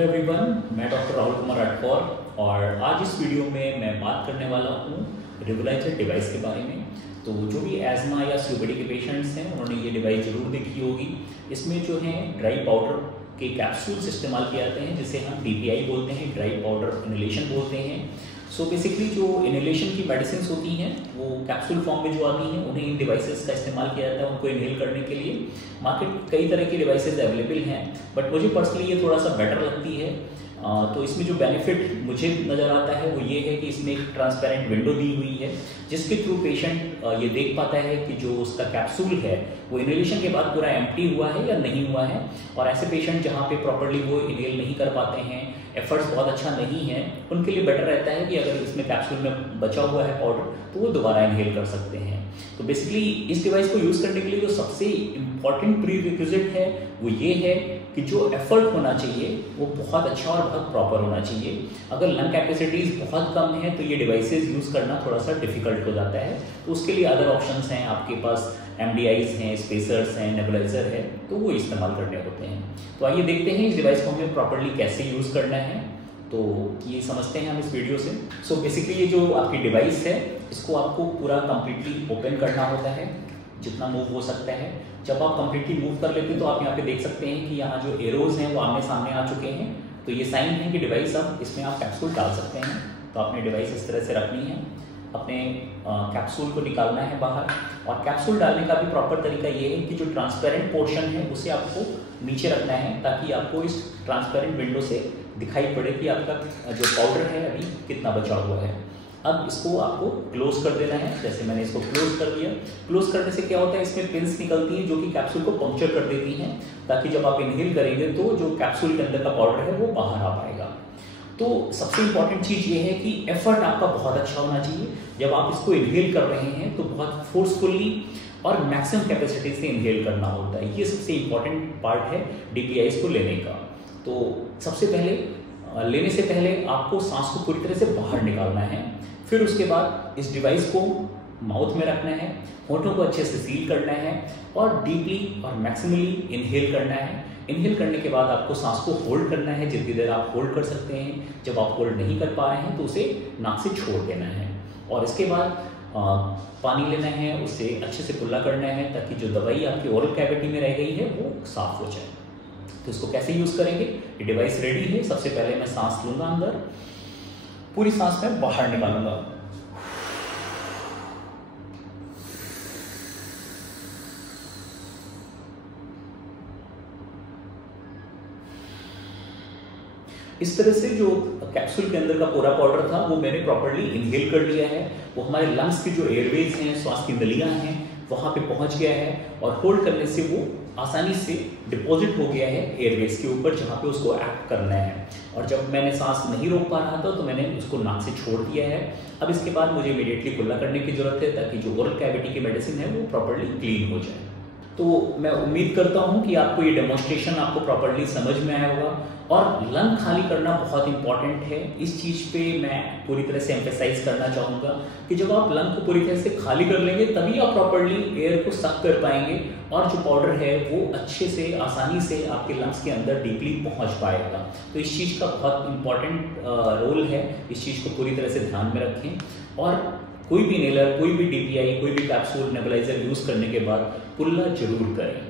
Hello everyone, मैं doctor Rahul Kumar Rathore और आज इस वीडियो में मैं बात करने वाला हूँ नेबुलाइजर डिवाइस के बारे में। तो जो भी एज़मा या सीओपीडी के पेशेंट्स हैं उन्होंने ये डिवाइस ज़रूर देखी होगी। इसमें जो है ड्राई पाउडर के कैप्सूल्स इस्तेमाल किए जाते हैं जिसे हम DPI बोलते हैं, ड्राई पाउडर इनहेलेशन बोलते हैं। सो बेसिकली जो इनहेलेशन की मेडिसिन होती हैं वो कैप्सूल फॉर्म में जो आती हैं उन्हें इन डिवाइसेस का इस्तेमाल किया जाता है उनको इनहेल करने के लिए। मार्केट कई तरह की डिवाइसेस अवेलेबल हैं बट मुझे पर्सनली ये थोड़ा सा बेटर लगती है। तो इसमें जो बेनिफिट मुझे नज़र आता है वो ये है कि इसमें एक ट्रांसपेरेंट विंडो दी हुई है जिसके थ्रू पेशेंट ये देख पाता है कि जो उसका कैप्सूल है वो इनहेलेशन के बाद पूरा एम्प्टी हुआ है या नहीं हुआ है। और ऐसे पेशेंट जहाँ पे प्रॉपर्ली वो इनहेल नहीं कर पाते हैं, एफर्ट्स बहुत अच्छा नहीं है, उनके लिए बेटर रहता है कि अगर इसमें कैप्सूल में बचा हुआ है पाउडर तो वो दोबारा इनहेल कर सकते हैं। तो बेसिकली इस डिवाइस को यूज़ करने के लिए जो सबसे इम्पॉर्टेंट प्री रिक्विजिट है वो ये है कि जो एफर्ट होना चाहिए वो बहुत अच्छा और बहुत प्रॉपर होना चाहिए। अगर लंग कैपेसिटीज़ बहुत कम है तो ये डिवाइसेस यूज़ करना थोड़ा सा डिफिकल्ट हो जाता है। तो उसके लिए अदर ऑप्शंस हैं, आपके पास MDIs हैं, स्पेसर्स हैं, नेबुलाइजर है, तो वो इस्तेमाल करने होते हैं। तो आइए देखते हैं इस डिवाइस को हमें प्रॉपरली कैसे यूज़ करना है। तो ये समझते हैं हम इस वीडियो से। सो बेसिकली ये जो आपकी डिवाइस है इसको आपको पूरा कम्प्लीटली ओपन करना होता है जितना मूव हो सकता है। जब आप कम्प्लीटली मूव कर लेते हैं तो आप यहाँ पे देख सकते हैं कि यहाँ जो एरोज हैं वो आमने सामने आ चुके हैं। तो ये साइन है कि डिवाइस अब इसमें आप कैप्सूल डाल सकते हैं। तो आपने डिवाइस इस तरह से रखनी है, अपने कैप्सूल को निकालना है बाहर। और कैप्सूल डालने का भी प्रॉपर तरीका ये है कि जो ट्रांसपेरेंट पोर्शन है उसे आपको नीचे रखना है ताकि आपको इस ट्रांसपेरेंट विंडो से दिखाई पड़े कि आपका जो पाउडर है अभी कितना बचा हुआ है। अब इसको आपको क्लोज कर देना है, जैसे मैंने इसको क्लोज कर दिया। क्लोज करने से क्या होता है, इसमें पिंस निकलती हैं जो कि कैप्सूल को पंक्चर कर देती हैं ताकि जब आप इनहेल करेंगे तो जो कैप्सूल के अंदर का पाउडर है वो बाहर आ पाएगा। तो सबसे इंपॉर्टेंट चीज़ ये है कि एफर्ट आपका बहुत अच्छा होना चाहिए। जब आप इसको इनहेल कर रहे हैं तो बहुत फोर्सफुली और मैक्सिमम कैपेसिटी से इनहेल करना होता है। ये सबसे इंपॉर्टेंट पार्ट है DPIs को लेने का। तो सबसे पहले लेने से पहले आपको सांस को पूरी तरह से बाहर निकालना है। फिर उसके बाद इस डिवाइस को माउथ में रखना है, होठों को अच्छे से सील करना है और डीपली और मैक्सिमली इनहेल करना है। इनहेल करने के बाद आपको सांस को होल्ड करना है जितनी देर आप होल्ड कर सकते हैं। जब आप होल्ड नहीं कर पा रहे हैं तो उसे नाक से छोड़ देना है और इसके बाद पानी लेना है, उसे अच्छे से कुल्ला करना है ताकि जो दवाई आपकी ओरल कैविटी में रह गई है वो साफ हो जाए। तो इसको कैसे यूज़ करेंगे, ये डिवाइस रेडी है। सबसे पहले मैं सांस लूँगा अंदर, पूरी सांस में बाहर निकालूंगा। इस तरह से जो कैप्सूल के अंदर का पूरा पाउडर था वो मैंने प्रॉपर्ली इनहेल कर लिया है। वो हमारे लंग्स की जो एयरवेज हैं, श्वास की नलियां हैं, वहाँ पे पहुँच गया है और होल्ड करने से वो आसानी से डिपॉजिट हो गया है एयरवेज के ऊपर जहाँ पे उसको एक्ट करना है। और जब मैंने सांस नहीं रोक पा रहा था तो मैंने उसको नाक से छोड़ दिया है। अब इसके बाद मुझे इमीडिएटली कुल्ला करने की जरूरत है ताकि जो ओरल कैविटी की मेडिसिन है वो प्रॉपर्ली क्लीन हो जाए। तो मैं उम्मीद करता हूँ कि आपको ये डेमोन्स्ट्रेशन आपको प्रॉपर्ली समझ में आया होगा। और लंग खाली करना बहुत इंपॉर्टेंट है। इस चीज़ पे मैं पूरी तरह से एम्फेसाइज करना चाहूँगा कि जब आप लंग को पूरी तरह से खाली कर लेंगे तभी आप प्रॉपर्ली एयर को सक कर पाएंगे और जो पाउडर है वो अच्छे से आसानी से आपके लंग्स के अंदर डीपली पहुँच पाएगा। तो इस चीज़ का बहुत इंपॉर्टेंट रोल है, इस चीज़ को पूरी तरह से ध्यान में रखें। और कोई भी इनहेलर, कोई भी DPI, कोई भी कैप्सूल नेबुलाइजर यूज़ करने के बाद कुल्ला जरूर करें।